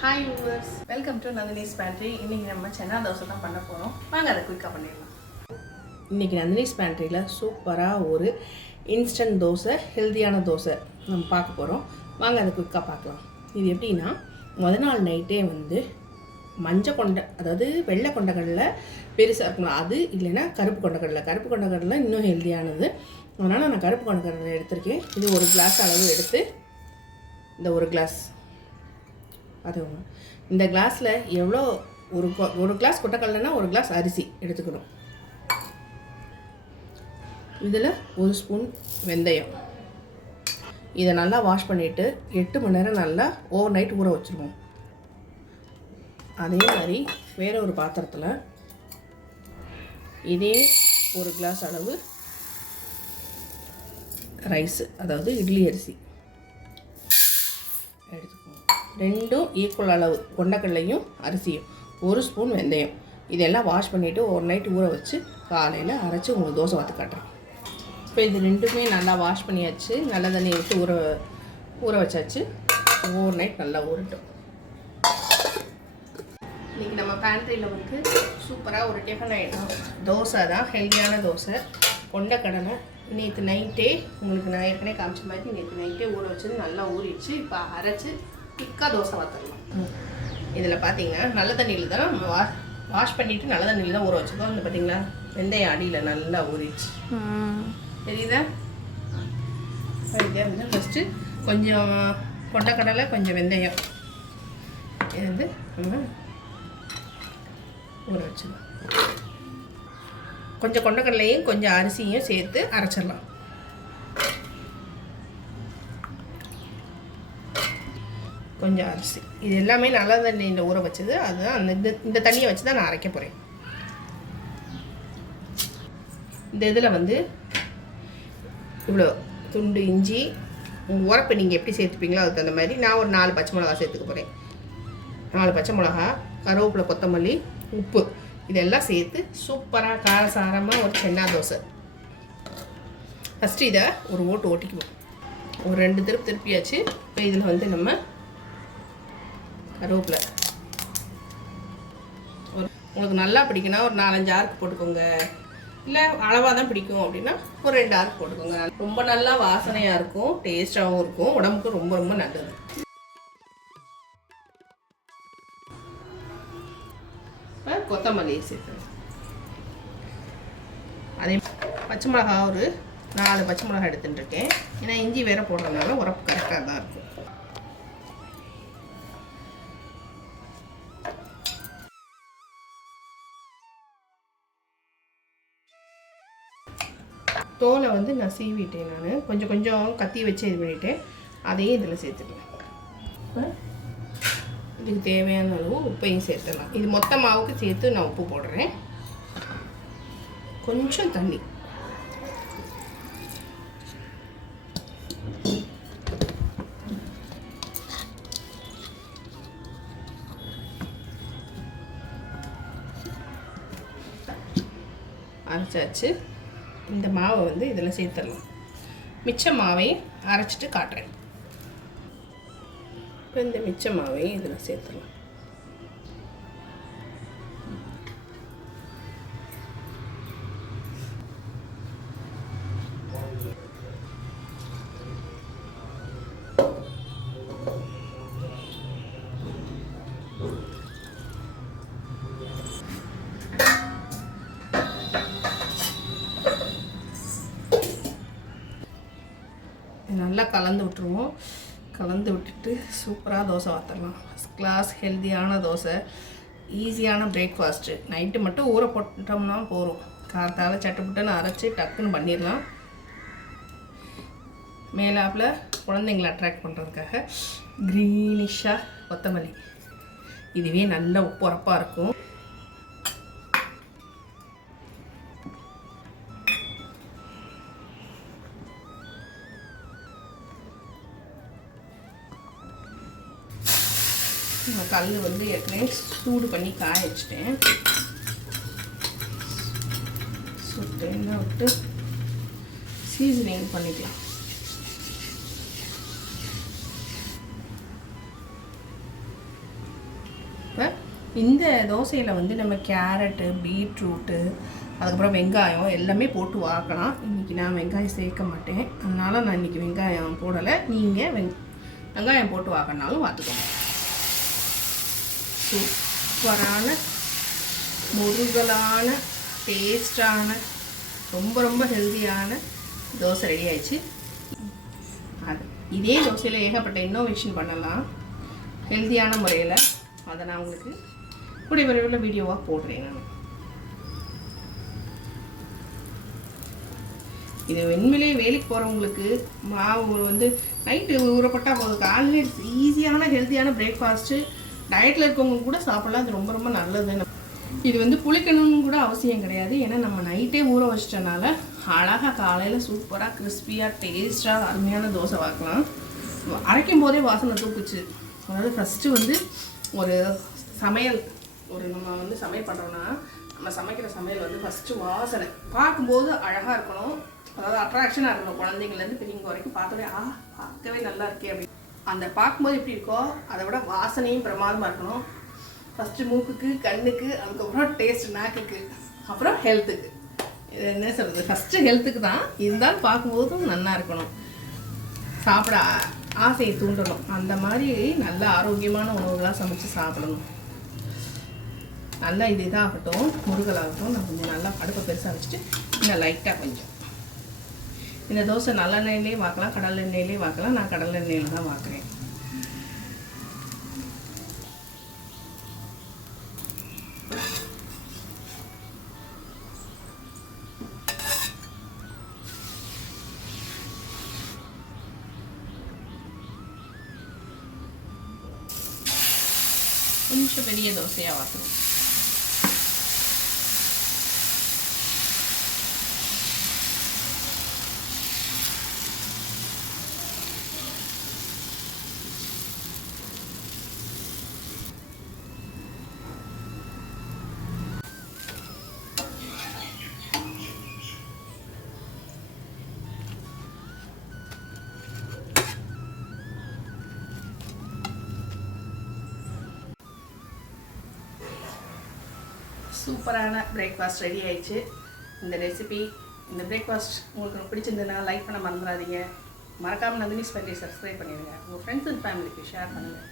Hi yours welcome to Nandini's pantry இன்றைக்கி நம்ம சென்னா தோசை தான் பண்ண போகிறோம் வாங்க அதை குயிக்காக பண்ணிடலாம். இன்றைக்கி நந்தினிஸ் பேண்ட்ரியில் சூப்பராக ஒரு இன்ஸ்டன்ட் தோசை ஹெல்த்தியான தோசை நம்ம பார்க்க போகிறோம் வாங்க அதை குயிக்காக பார்க்கலாம். இது எப்படின்னா முத நாள் நைட்டே வந்து மஞ்சள் கொண்ட அதாவது வெள்ளை கொண்டக்கடலை பெருசாக இருக்கணும். அது இல்லைன்னா கருப்பு கொண்டக்கடலை கருப்பு கொண்டக்கடலை இன்னும் ஹெல்த்தியானது அதனால் நான் கருப்பு கொண்டக்கடலை எடுத்திருக்கேன். இது ஒரு கிளாஸ் அளவு எடுத்து இந்த ஒரு கிளாஸ் அதுவும் இந்த கிளாஸில் எவ்வளோ ஒரு ஒரு கிளாஸ் கொட்டக்கடலைன்னா ஒரு கிளாஸ் அரிசி எடுத்துக்கணும். இதில் ஒரு ஸ்பூன் வெந்தயம். இதை நல்லா வாஷ் பண்ணிவிட்டு எட்டு மணி நேரம் நல்லா ஓவர் நைட் ஊற வச்சுருவோம். அதே மாதிரி வேற ஒரு பாத்திரத்தில் இதே ஒரு கிளாஸ் அளவு ரைஸு அதாவது இட்லி அரிசி. ரெண்டும் ஈக்குவல் அளவு. கொண்டக்கடலையும் அரிசியும். ஒரு ஸ்பூன் வெந்தயம். இதெல்லாம் வாஷ் பண்ணிவிட்டு ஒரு நைட் ஊற வச்சு காலையில் அரைச்சி உங்களுக்கு தோசை வாத்து காட்டுறேன். இப்போ இது ரெண்டுமே நல்லா வாஷ் பண்ணியாச்சு. நல்ல தண்ணியை விட்டு ஊற ஊற வச்சாச்சு. ஓவர் நைட் நல்லா ஊறட்டும். இன்றைக்கி நம்ம பேண்ட்ரியில் வந்து சூப்பராக ஒரு டிஃபன் ஆகிடும் தோசை தான் ஹெல்த்தியான தோசை. கொண்டக்கடலை நேற்று நைட்டே உங்களுக்கு நான் ஏற்கனவே காமிச்ச மாதிரி நேற்று நைட்டே ஊற வச்சது நல்லா ஊறிடுச்சு. இப்போ அரைச்சி திக்காக தோசை வாத்துடலாம் இதில் பார்த்தீங்கன்னா நல்ல தண்ணியில் தான் நம்ம வா வாஷ் பண்ணிவிட்டு நல்ல தண்ணியில் தான் ஊற வச்சுக்கோம். இந்த பார்த்தீங்களா வெந்தயம் அடியில் நல்லா ஊறிடுச்சு. தெரியுதா? வந்து ஃபஸ்ட்டு கொஞ்சம் கொண்டக்கடலை கொஞ்சம் வெந்தயம். இது வந்து நம்ம ஊற வச்சிடலாம். கொஞ்சம் கொண்டக்கடலையும் கொஞ்சம் அரிசியும் சேர்த்து அரைச்சிடலாம். கொஞ்சம் அரிசி. இது எல்லாமே நல்ல தண்ணியில் ஊற வச்சது. அதுதான் அந்த இந்த இந்த தண்ணியை வச்சு தான் நான் அரைக்க போகிறேன் இந்த இதில் வந்து இவ்வளோ துண்டு இஞ்சி உங்கள் உரப்பு நீங்கள் எப்படி சேர்த்துப்பீங்களோ அதுக்கு தகுந்த மாதிரி நான் ஒரு நாலு பச்சை மிளகா சேர்த்துக்க போகிறேன் நாலு பச்சை மிளகா கருவேப்பிலை கொத்தமல்லி உப்பு. இதெல்லாம் சேர்த்து சூப்பராக காரசாரமாக ஒரு சென்னா தோசை. ஃபஸ்ட்டு இதை ஒரு ஓட்டு ஓட்டிக்குவோம். ஒரு ரெண்டு திருப்பு திருப்பியாச்சு இப்போ இதில் வந்து நம்ம கருவேப்பிலை. ஒரு உங்களுக்கு நல்லா பிடிக்குன்னா ஒரு நாலஞ்சு ஆர்க்கு போட்டுக்கோங்க. இல்லை அளவாக தான் பிடிக்கும் அப்படின்னா ஒரு ரெண்டு ஆர்க் போட்டுக்கோங்க. ரொம்ப நல்லா வாசனையாக இருக்கும் டேஸ்ட்டாகவும் இருக்கும் உடம்புக்கு ரொம்ப ரொம்ப நல்லது. கொத்தமல்லியை கொத்தமல்லி சேர்த்துறேன் அதே பச்சை மிளகா ஒரு நாலு பச்சை மிளகா எடுத்துட்டு இருக்கேன் ஏன்னா இஞ்சி வேற போடுறதுனால உரப்பு கரெக்டாக தான் இருக்கும். தோலை வந்து நான் சீவிட்டேன் நான். கொஞ்சம் கொஞ்சம் கத்தி வச்சு இது பண்ணிட்டேன். அதையும் இதில் சேர்த்துக்கலாம். இப்போ? இதுக்கு தேவையான அளவு உப்பையும் சேர்த்துடலாம். இது மொத்த மாவுக்கு சேர்த்து நான் உப்பு போடுறேன். கொஞ்சம் தண்ணி. அரைச்சாச்சு. இந்த மாவை வந்து இதில் சேர்த்துடலாம். மிச்ச மாவையும் அரைச்சிட்டு காட்டுறேன். இப்போ இந்த மிச்ச மாவையும் இதில் சேர்த்துடலாம். நல்லா கலந்து விட்டுருவோம். கலந்து விட்டுட்டு சூப்பராக தோசை வார்த்தரலாம் ஃபஸ்ட் கிளாஸ் ஹெல்த்தியான தோசை. ஈஸியான பிரேக்ஃபாஸ்ட்டு நைட்டு மட்டும் ஊற போட்டோம்னா போதும். காத்தால் சட்டுப்புட்டுன்னு அரைச்சி டக்குன்னு பண்ணிடலாம் மேலாப்பில் குழந்தைங்களை அட்ராக்ட் பண்ணுறதுக்காக க்ரீனிஷாக கொத்தமல்லி. இதுவே நல்ல உப்புரப்பாக இருக்கும். நான் கல் வந்து ஏற்கனவே சூடு பண்ணி காய வச்சிட்டேன். சுட்டு எண்ணெய் விட்டு சீசனிங் பண்ணிக்கலாம். இந்த தோசையில் வந்து நம்ம கேரட்டு பீட்ரூட்டு அதுக்கப்புறம் வெங்காயம் எல்லாமே போட்டு வாக்கலாம். இன்றைக்கி நான் வெங்காயம் சேர்க்க மாட்டேன். அதனால் நான் இன்றைக்கி வெங்காயம் போடலை. நீங்கள் வெங் வெங்காயம் போட்டு வாக்கினாலும் பார்த்துக்கோங்க சூப்பரான முருகலான டேஸ்டான ரொம்ப ரொம்ப ஹெல்த்தியான தோசை ரெடி ஆயிடுச்சு. அது இதே தோசையில் ஏகப்பட்ட இன்னோவேஷன் பண்ணலாம். ஹெல்த்தியான முறையில். அதை நான் உங்களுக்கு கூடிய விரைவில் வீடியோவாக போடுறேன் நான். இது வெண்மையிலேயே வேலைக்கு போகிறவங்களுக்கு மாவு வந்து நைட்டு ஊறப்பட்டால் போதும். காலையில் ஈஸியான ஹெல்த்தியான பிரேக்ஃபாஸ்ட்டு டயட்டில் இருக்கவங்க கூட சாப்பிடலாம். அது ரொம்ப ரொம்ப நல்லது இது வந்து புளிக்கணும்னு கூட அவசியம் கிடையாது. ஏன்னா நம்ம நைட்டே ஊற வச்சிட்டனால அழகாக காலையில் சூப்பராக கிறிஸ்பியாக டேஸ்ட்டாக அருமையான தோசை வாக்கலாம் அரைக்கும் போதே வாசனை தூக்குச்சு. அதாவது ஃபஸ்ட்டு வந்து ஒரு சமையல் ஒரு நம்ம வந்து சமையல் பண்ணுறோன்னா நம்ம சமைக்கிற சமையல் வந்து ஃபஸ்ட்டு வாசனை. பார்க்கும்போது அழகாக இருக்கணும். அதாவது அட்ராக்ஷனாக இருக்கணும். குழந்தைங்கள்லேருந்து பெரியவங்க வரைக்கும் பார்க்கவே ஆ பார்க்கவே நல்லா இருக்கே அப்படின்னு. அந்த பார்க்கும்போது எப்படி இருக்கோ அதை விட வாசனையும் பிரமாதமாக இருக்கணும். ஃபஸ்ட்டு மூக்குக்கு கண்ணுக்கு அதுக்கப்புறம் டேஸ்ட் நாக்குக்கு அப்புறம் ஹெல்த்துக்கு இது என்ன சொல்கிறது ஃபஸ்ட்டு ஹெல்த்துக்கு தான் இருந்தாலும் பார்க்கும்போதும் நல்லா இருக்கணும். சாப்பிட ஆசையை தூண்டணும். அந்த மாதிரி நல்ல ஆரோக்கியமான உணவுகளாக சமைச்சு சாப்பிடணும். நல்லா இது இதாகட்டும் முருகலாகட்டும் நான் கொஞ்சம் நல்லா அடுப்பை பெருசாக வச்சுட்டு இன்னும் லைட்டாக கொஞ்சம். இந்த தோசை நல்லெண்ணெயிலே வாக்கலாம் கடல் எண்ணெயிலே வாக்கலாம். நான் கடல் எண்ணெயில் தான் வாக்குறேன். கொஞ்சம் பெரிய தோசையாக வாக்குறோம் சூப்பரான பிரேக்ஃபாஸ்ட் ரெடி ஆயிடுச்சு. இந்த ரெசிபி இந்த பிரேக்ஃபாஸ்ட் உங்களுக்கு பிடிச்சிருந்ததுன்னா லைக் பண்ண மறந்துடாதீங்க. மறக்காமல் நந்தினி ஸ்பெண்டை சப்ஸ்கிரைப் பண்ணிடுங்க. உங்கள் ஃப்ரெண்ட்ஸ் அண்ட் ஃபேமிலிக்கு ஷேர் பண்ணுங்கள்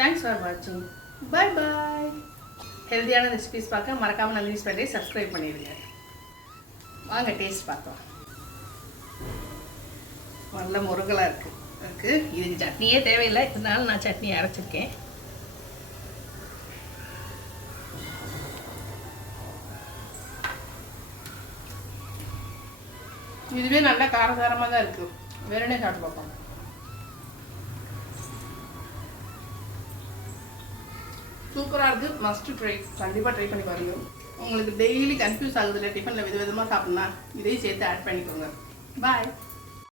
தேங்க்ஸ் ஃபார் வாட்சிங் பாய் பாய் ஹெல்த்தியான ரெசிபிஸ் பார்க்க மறக்காமல் நந்தினி ஸ்பெண்டை சப்ஸ்கிரைப் பண்ணிடுங்க. வாங்க டேஸ்ட் பார்க்கலாம். நல்ல முருகலாக இருக்குது இருக்குது இதுக்கு சட்னியே தேவையில்லை. இதனால நான் சட்னி அரைச்சிருக்கேன். இதுவே நல்லா காரசாரமாக தான் இருக்கு. வேற என்ன சாப்பிட்டு பார்ப்போம்? சூப்பராக இருக்குது மஸ்ட் ட்ரை கண்டிப்பாக ட்ரை பண்ணி பாருங்க. உங்களுக்கு டெய்லி கன்ஃபியூஸ் இல்லை டிஃபனில் விதவிதமாக சாப்பிட்னா இதையும் சேர்த்து ஆட் பண்ணிக்கோங்க. பாய்